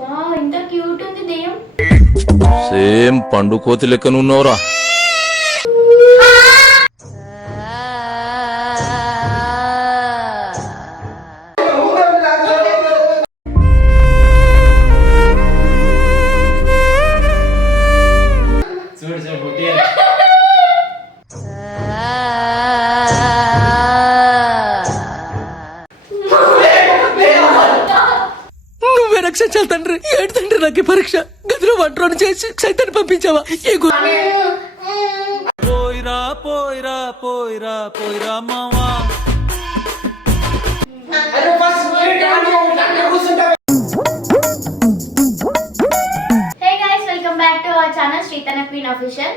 Wow ఇంత cute ఉంది దెయ్యం సేమ్ పండు కోతి లెక్కనున్నావురా. తండ్రి ఏడు తండ్రి నాకు పరీక్ష. గదిలో వంటలను చేసి సైతాన్ని పంపించావా? ఏ పోయిరా పోయిరా పోయిరా పోయిరా మావా. Hey guys welcome back to our channel Srithana queen official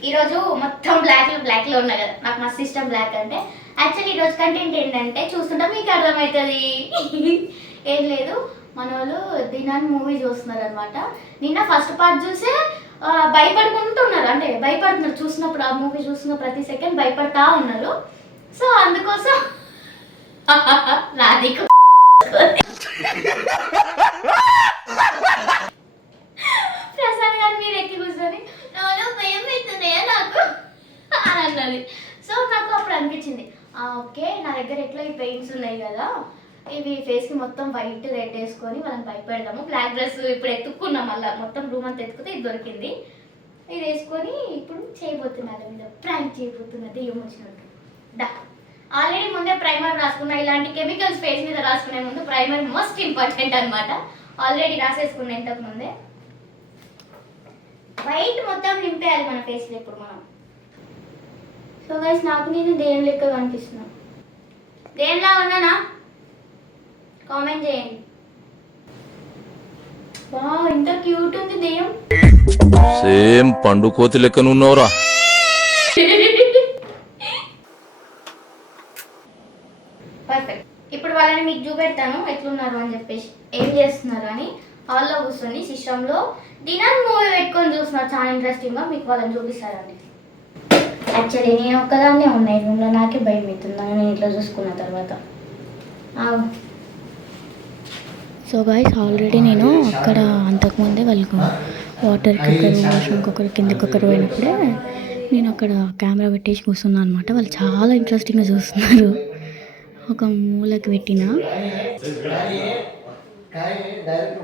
ఈ రోజు మొత్తం బ్లాక్ బ్లాక్లో ఉన్నాయి కదా. నాకు మస్తు ఇష్టం బ్లాక్ అంటే. యాక్చువల్లీ ఈ రోజు కంటెంట్ ఏంటంటే చూస్తుంటే మీకు అర్థమవుతుంది. ఏం లేదు. మన వాళ్ళు దినాన్ని మూవీ చూస్తున్నారు అనమాట నిన్న ఫస్ట్ పార్ట్ చూసే భయపడుకుంటున్నారు. అంటే భయపడుతున్నారు. చూసినప్పుడు ఆ మూవీ చూస్తున్న ప్రతి సెకండ్ భయపడతా ఉన్నారు. సో అందుకోసం రాధిక ప్రసాద్ గారు మీరు ఎక్కి కూర్చొని నాలో భయం అవుతున్నాయా నాకు? అని అన్నది. సో నాకు అప్పుడు అనిపించింది. ఓకే నా దగ్గర ఎట్లా ఈ పెయింట్స్ ఉన్నాయి కదా ఇవి ఫేస్కి మొత్తం వైట్ రెడ్ వేసుకొని మనం భయపెడదాము బ్లాక్ డ్రెస్ ఇప్పుడు ఎత్తుక్కున్నాం మళ్ళీ. మొత్తం రూమ్ అంతా ఎత్తుకుతే ఇది దొరికింది. ఇది వేసుకొని ఇప్పుడు చేయబోతున్నారు. మీద ప్రాంక్ చేయబోతున్నా దెయ్యం వచ్చినట్టు. డా ఆల్రెడీ ముందే ప్రైమర్ రాసుకున్నా. ఇలాంటి కెమికల్స్ ఫేస్ మీద రాసుకునే ముందు ప్రైమర్ మోస్ట్ ఇంపార్టెంట్ అన్నమాట. ఆల్రెడీ రాసేసుకున్నా ఇంతకు ముందే. వైట్ మొత్తం నింపేయాలి మన ఫేస్లో ఇప్పుడు మనం. సో గైస్ నాకు నేను దేని లెక్క కనిపిస్తున్నాను దేనిలా ఉన్నానా? కామెంట్ చేయండి. వా ఇంత క్యూట్ ఉంది దెయ్యం. సేమ్ పండు కోతి లెక్కనున్నావురా. పర్ఫెక్ట్. ఇప్పుడు వాళ్ళని మీకు చూపెడతాను ఎట్లున్నారు అని చెప్పేసి. ఏం చేస్తున్నారు అని హాల్లో కూర్చొని సిస్టంలో డిన్నర్ మూవీ పెట్టుకొని చూస్తున్నారు చాలా ఇంట్రెస్టింగ్గా మీకు వాళ్ళని చూపిస్తారండి. యాక్చువల్లీ నేను ఒక్కదాన్నే ఉన్నాయి రూమ్లో నాకే భయం అవుతుంది నేను ఇట్లా చూసుకున్న తర్వాత. సో గాయస్ ఆల్రెడీ నేను అక్కడ అంతకుముందే వాళ్ళకు వాటర్కి ఒకరు వాష్రూమ్కి ఒకరు కిందకి ఒకరు పోయినప్పుడే నేను అక్కడ కెమెరా పెట్టేసి కూర్చున్నాను అనమాట వాళ్ళు చాలా ఇంట్రెస్టింగ్గా చూస్తున్నారు. ఒక మూలకి పెట్టిన. డైరెక్ట్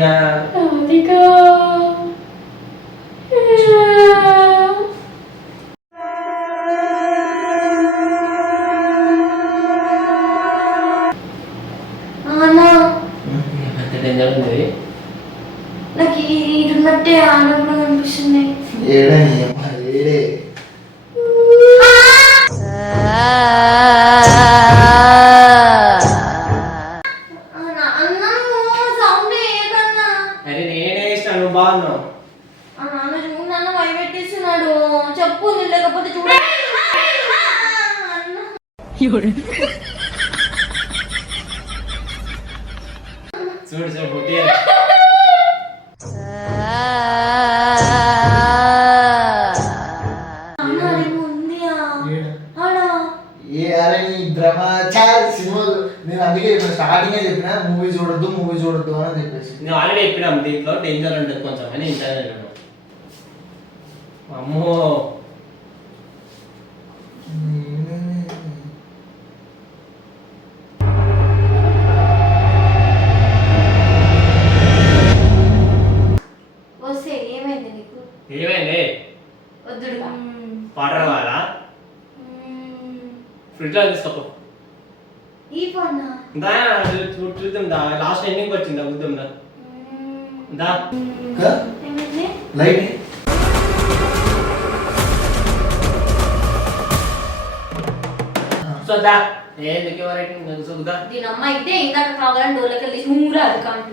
భయపడుతున్నావు? ఏం కాదు. భ్రమ. చాలా సినిమాలు. నేను అందుకే చెప్పిన స్టార్టింగే చెప్పిన మూవీ చూడొద్దు మూవీ చూడొద్దు అని చెప్పేసి. నేను ఆల్రెడీ చెప్పినాం దీంట్లో డేంజర్ ఉంటుంది కొంచెం అని ఇంటర్నెట్ అమ్మో. వాటర్ కావాలా ఫ్రిడ్జ్లో తీసుకోపో ఈ ఫోన్ దా చూద్దాం దా. లాస్ట్ ఎండింగ్ వచ్చిందా చూద్దాం దా. దా. లైట్. సో దా. ఎందుకు ఎవరైతే చూద్దా దీని అమ్మ అయితే ఇందాక కావాలని డోర్లకి వెళ్ళి మూరా అది కాంటు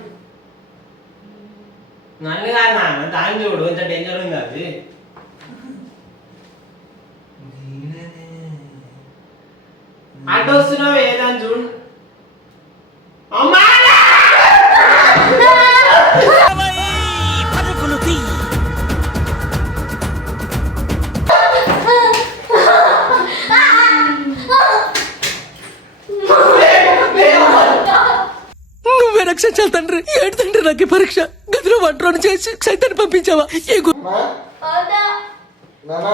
నన్ను కాదు నాన్న దాన్ని చూడు. ఎంత డేంజర్ ఉంది అది? అటు వస్తున్నావు ఏదని చూడు. ఏడు తండ్రి. నాకు పరీక్ష? గదిలో వంటలను చేసి సైతాన్ని పంపించావా? ఏ గు నానా.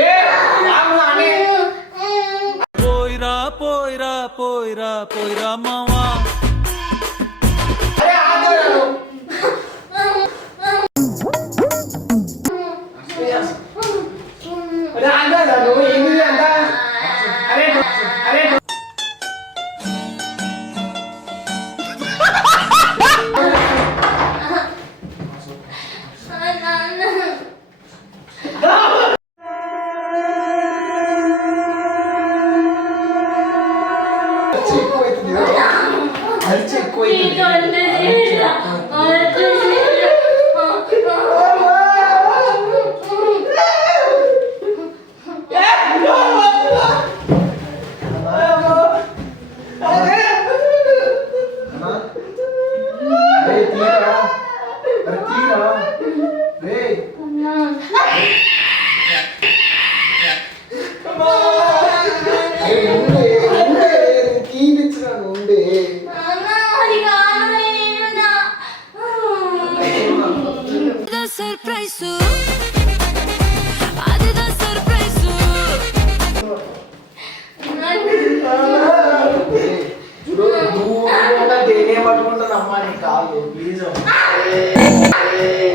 ఏ రాము అని పోయిరా పోయిరా పోయిరా పోయిరా మావా. అరే ఆగరాను అరే 진짜.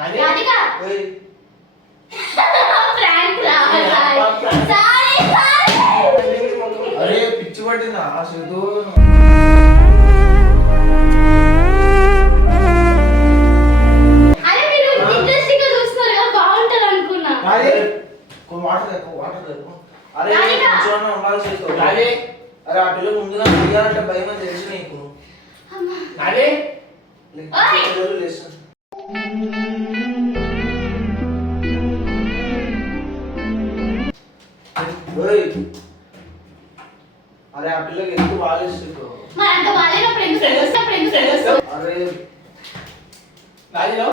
రాధిక. ప్రాంక్ రా సారీ. సారీ అరే పిచ్చి పట్టిందా? సేతు అరే అరే. కూర్చొని ఉండాలి సేతు అదే అరే ఆ పిల్ల ముందుగా దిగాలంటే భయం తెలుసు నీకు. అదే ఓయ్. అరే ఆ పిల్లకి ఎందుకు బాగాలేదు మరి అంత బాగాలేనప్పుడు ఎందుకు తెలుస్తున్నప్పుడు ఎందుకు తెలుసు అరే. రాజులో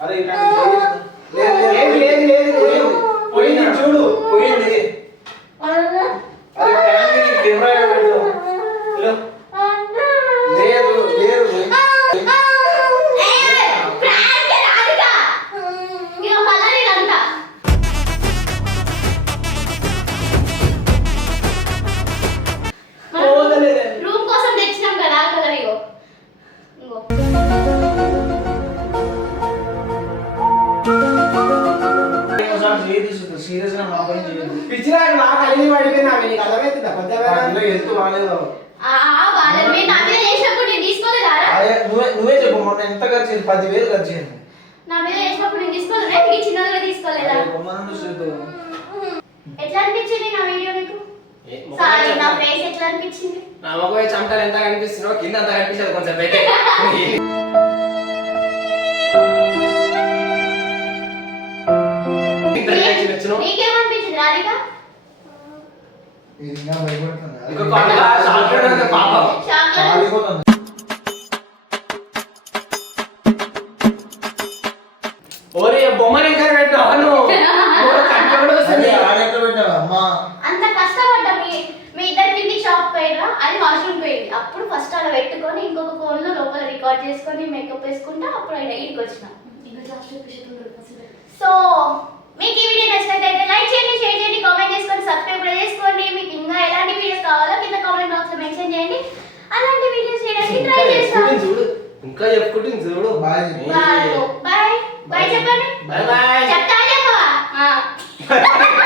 అరే ఇలాంటి లేదు, లేదు, లేదు లేదు లేదు లేదు పోయింది చూడు పోయింది. అరే కెమెరా పెట్టు. లేదు లేదు. సీరియస్గా మా పని చేయదు పిచ్చిరాడు నాకు అలిగి పడిపోయింది నాకు నీకు ఆ పిల్ల హెల్త్ బాగాలేదు నువ్వే నువ్వే చెప్పు మొన్న ఎంత ఖర్చు అయింది? పదివేలు ఖర్చు అయింది. నా మీద చేసినప్పుడు నేను తీసుకోలేదా. ఈ చిన్నగా తీసుకోలేదా? అరే బొమ్మను చూస్తూ ఎట్లా అనిపించింది నా వీడియో నీకు? సారీ నా ఫేస్ ఎట్లా అనిపించింది? నా మొగ చమటలు ఎంత కనిపిస్తున్నావు కింద అంత కనిపించదు కొంచెం అయితే. అనిపించను అంత మీ మీ షాప్ అది అప్పుడు ఫస్ట్ అలా పెట్టుకొని ఇంకొక లోపల రికార్డ్ చేసుకొని మేకప్ వేసుకుంటా అప్పుడు ఇంటికి వచ్చిన సో మీకు షేర్ చేయండి కామెంట్ చేసుకోండి సబ్స్క్రైబ్ కూడా చేసుకోండి. మీకు ఇంకా ఎలాంటి వీడియోస్ కావాలో కింద కామెంట్ బాక్స్లో మెన్షన్ చేయండి. అలాంటి వీడియోస్ చేయడానికి ట్రై చేస్తాం. ఇంకా చెప్పుకుంటే చూడు బాయ్ బాయ్ బాయ్ చెప్పండి. బాయ్ బాయ్ చెప్తా చెప్పవా